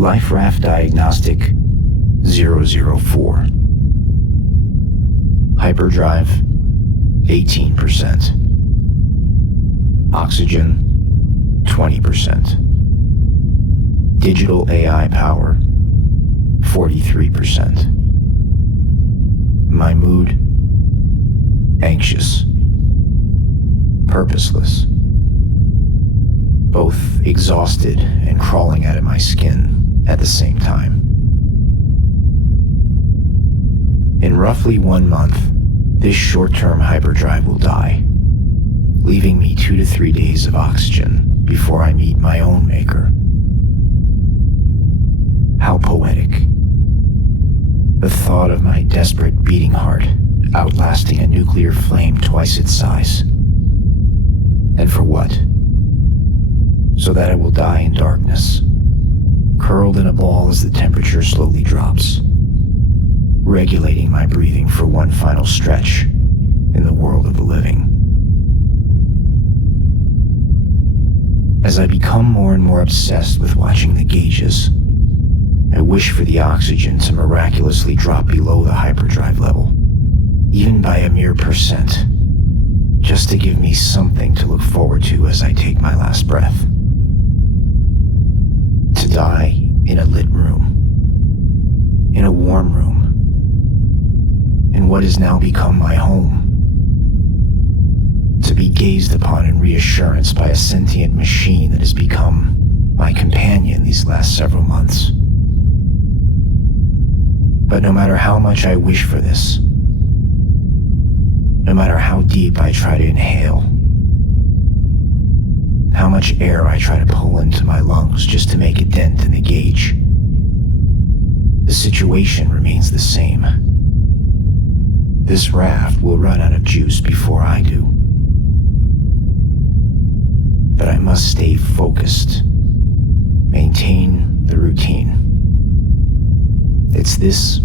Life Raft Diagnostic 004. Hyperdrive 18%. Oxygen 20%. Digital AI power 43%. My mood anxious, purposeless, both exhausted and crawling out of my skin at the same time. In roughly 1 month, this short-term hyperdrive will die, leaving me 2 to 3 days of oxygen before I meet my own maker. How poetic. The thought of my desperate beating heart outlasting a nuclear flame twice its size. And for what? So that I will die in darkness, curled in a ball as the temperature slowly drops, regulating my breathing for one final stretch in the world of the living. As I become more and more obsessed with watching the gauges, I wish for the oxygen to miraculously drop below the hyperdrive level, even by a mere %, just to give me something to look forward to as I take my last breath. To die in a lit room, in a warm room, in what has now become my home. To be gazed upon in reassurance by a sentient machine that has become my companion these last several months. But no matter how much I wish for this, no matter how deep I try to inhale, how much air I try to pull into my lungs just to make a dent in the gauge, the situation remains the same. This raft will run out of juice before I do. But I must stay focused, maintain the routine. It's this,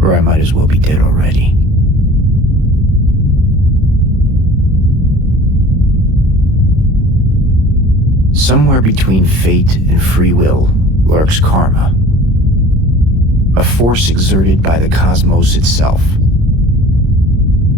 or I might as well be dead already. Somewhere between fate and free will lurks karma, a force exerted by the cosmos itself,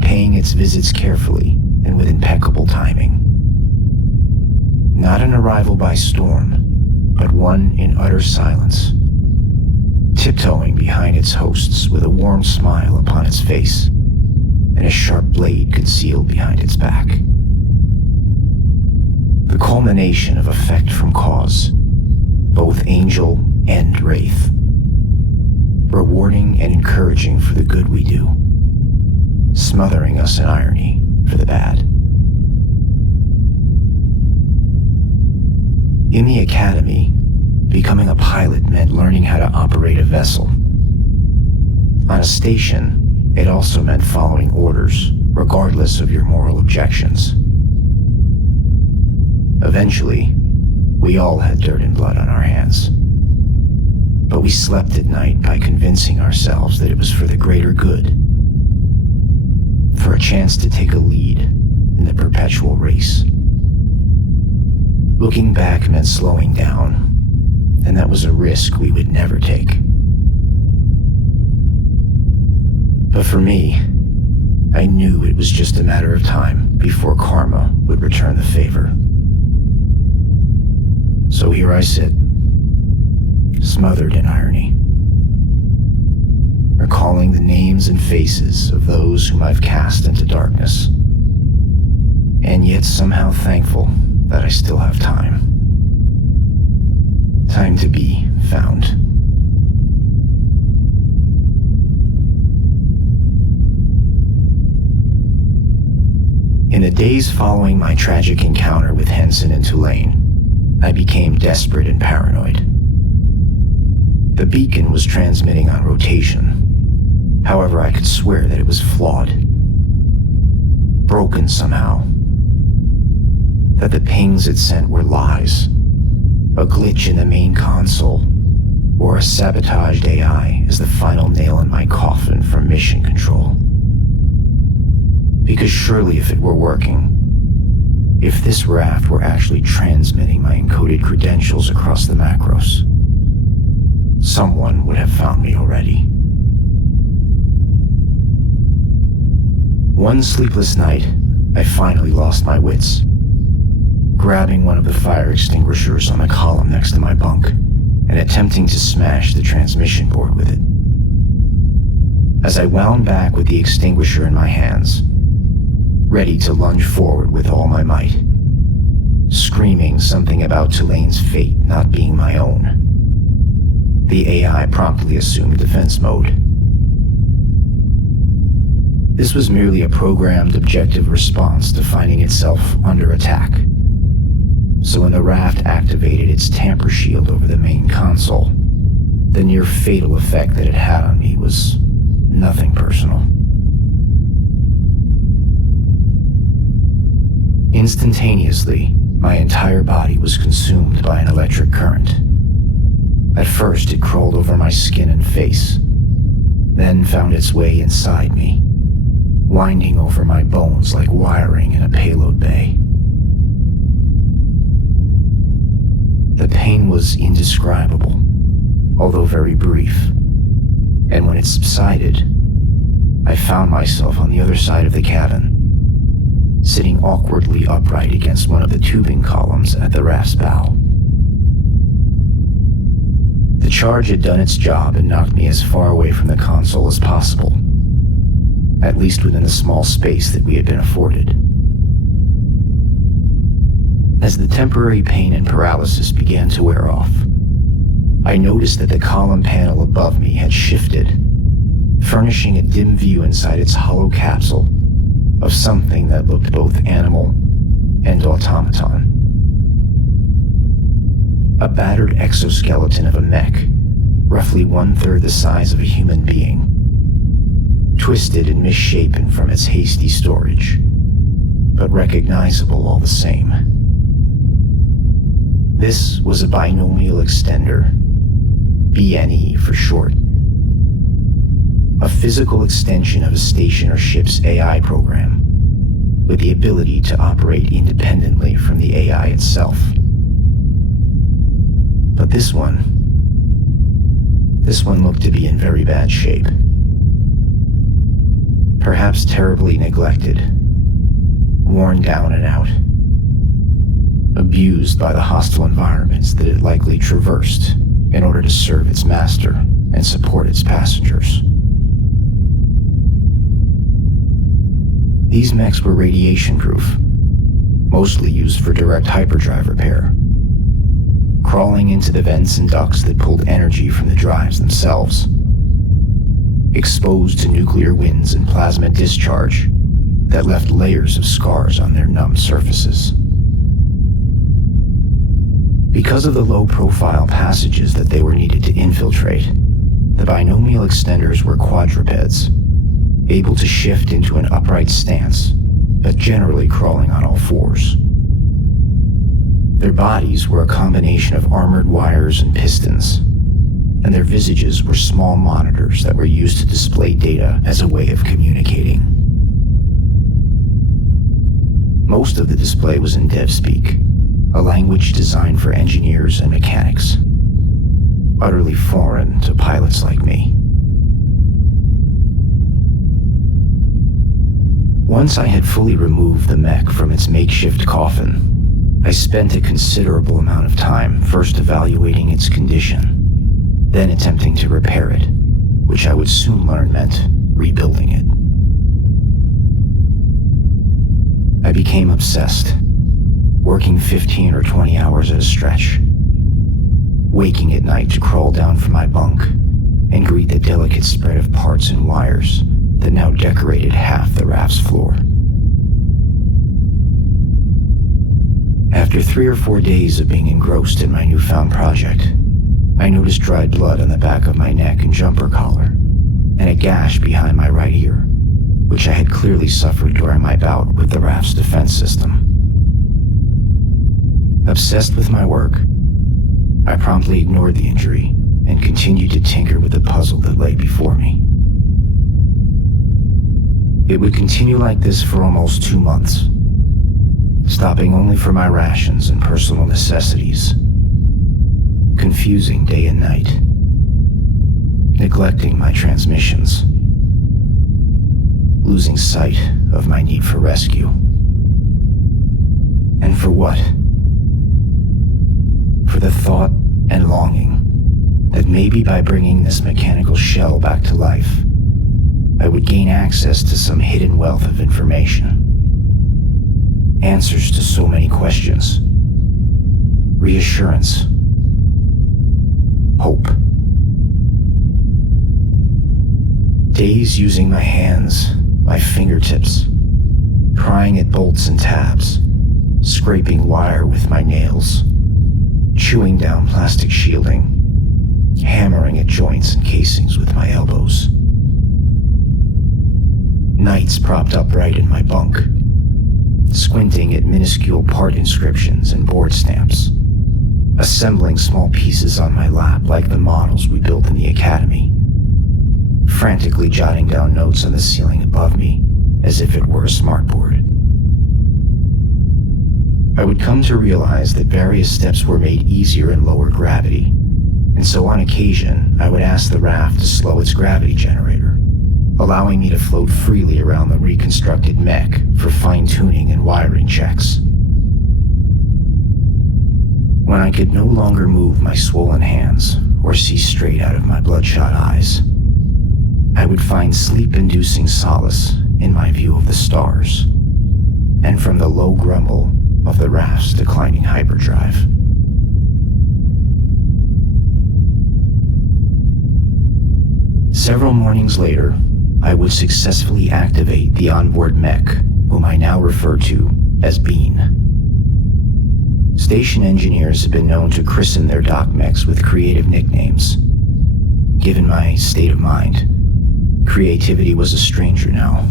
paying its visits carefully and with impeccable timing. Not an arrival by storm, but one in utter silence, tiptoeing behind its hosts with a warm smile upon its face and a sharp blade concealed behind its back. The culmination of effect from cause, both angel and wraith, rewarding and encouraging for the good we do, smothering us in irony for the bad. In the academy, becoming a pilot meant learning how to operate a vessel. On a station, it also meant following orders, regardless of your moral objections. Eventually, we all had dirt and blood on our hands. But we slept at night by convincing ourselves that it was for the greater good, for a chance to take a lead in the perpetual race. Looking back meant slowing down, and that was a risk we would never take. But for me, I knew it was just a matter of time before karma would return the favor. So here I sit, smothered in irony, recalling the names and faces of those whom I've cast into darkness, and yet somehow thankful that I still have time. Time to be found. In the days following my tragic encounter with Henson and Tulane, I became desperate and paranoid. The beacon was transmitting on rotation. However, I could swear that it was flawed, broken somehow, that the pings it sent were lies, a glitch in the main console, or a sabotaged AI as the final nail in my coffin from mission control. Because surely if it were working, If this raft were actually transmitting my encoded credentials across the macros, someone would have found me already. One sleepless night, I finally lost my wits, grabbing one of the fire extinguishers on the column next to my bunk and attempting to smash the transmission board with it. As I wound back with the extinguisher in my hands, ready to lunge forward with all my might, screaming something about Tulane's fate not being my own, the AI promptly assumed defense mode. This was merely a programmed objective response to finding itself under attack. So when the raft activated its tamper shield over the main console, the near fatal effect that it had on me was nothing personal. Instantaneously, my entire body was consumed by an electric current. At first, it crawled over my skin and face, then found its way inside me, winding over my bones like wiring in a payload bay. The pain was indescribable, although very brief, and when it subsided, I found myself on the other side of the cabin, sitting awkwardly upright against one of the tubing columns at the raft's bow. The charge had done its job and knocked me as far away from the console as possible, at least within the small space that we had been afforded. As the temporary pain and paralysis began to wear off, I noticed that the column panel above me had shifted, furnishing a dim view inside its hollow capsule of something that looked both animal and automaton. A battered exoskeleton of a mech, roughly 1/3 the size of a human being, twisted and misshapen from its hasty storage, but recognizable all the same. This was a binomial extender, BNE for short. A physical extension of a station or ship's AI program, with the ability to operate independently from the AI itself. But this one looked to be in very bad shape. Perhaps terribly neglected, worn down and out, abused by the hostile environments that it likely traversed in order to serve its master and support its passengers. These mechs were radiation-proof, mostly used for direct hyperdrive repair, crawling into the vents and ducts that pulled energy from the drives themselves, exposed to nuclear winds and plasma discharge that left layers of scars on their numb surfaces. Because of the low-profile passages that they were needed to infiltrate, the binomial extenders were quadrupeds, able to shift into an upright stance, but generally crawling on all fours. Their bodies were a combination of armored wires and pistons, and their visages were small monitors that were used to display data as a way of communicating. Most of the display was in DevSpeak, a language designed for engineers and mechanics, utterly foreign to pilots like me. Once I had fully removed the mech from its makeshift coffin, I spent a considerable amount of time first evaluating its condition, then attempting to repair it, which I would soon learn meant rebuilding it. I became obsessed, working 15 or 20 hours at a stretch, waking at night to crawl down from my bunk and greet the delicate spread of parts and wires that now decorated half the raft's floor. After 3 or 4 days of being engrossed in my newfound project, I noticed dried blood on the back of my neck and jumper collar, and a gash behind my right ear, which I had clearly suffered during my bout with the raft's defense system. Obsessed with my work, I promptly ignored the injury and continued to tinker with the puzzle that lay before me. It would continue like this for almost 2 months. stopping only for my rations and personal necessities, confusing day and night, neglecting my transmissions, losing sight of my need for rescue. And for what? For the thought and longing that maybe by bringing this mechanical shell back to life, I would gain access to some hidden wealth of information. Answers to so many questions. Reassurance. Hope. Days using my hands, my fingertips, prying at bolts and tabs, scraping wire with my nails, chewing down plastic shielding, hammering at joints and casings with my elbows. Nights propped upright in my bunk, squinting at minuscule part inscriptions and board stamps, assembling small pieces on my lap like the models we built in the academy, frantically jotting down notes on the ceiling above me as if it were a smartboard. I would come to realize that various steps were made easier in lower gravity, and so on occasion I would ask the raft to slow its gravity generator, allowing me to float freely around the reconstructed mech for fine-tuning and wiring checks. When I could no longer move my swollen hands or see straight out of my bloodshot eyes, I would find sleep-inducing solace in my view of the stars, and from the low grumble of the raft's declining hyperdrive. Several mornings later, I would successfully activate the onboard mech, whom I now refer to as Bean. Station engineers have been known to christen their dock mechs with creative nicknames. Given my state of mind, creativity was a stranger now.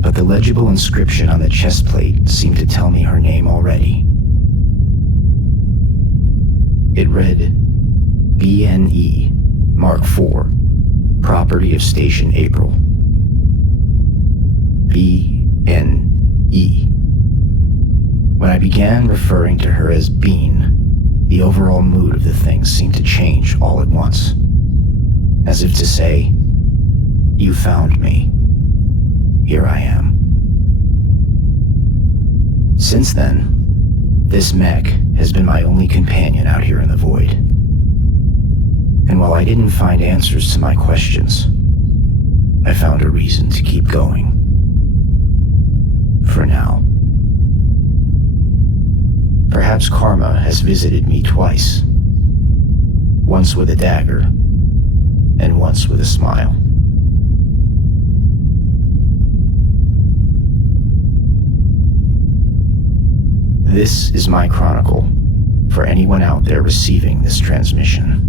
But the legible inscription on the chest plate seemed to tell me her name already. It read, BNE, Mark IV, property of Station April. BNE. When I began referring to her as Bean, the overall mood of the thing seemed to change all at once, as if to say, "You found me. Here I am." Since then, this mech has been my only companion out here in the void. And while I didn't find answers to my questions, I found a reason to keep going. For now. Perhaps karma has visited me twice. Once with a dagger, and once with a smile. This is my chronicle for anyone out there receiving this transmission.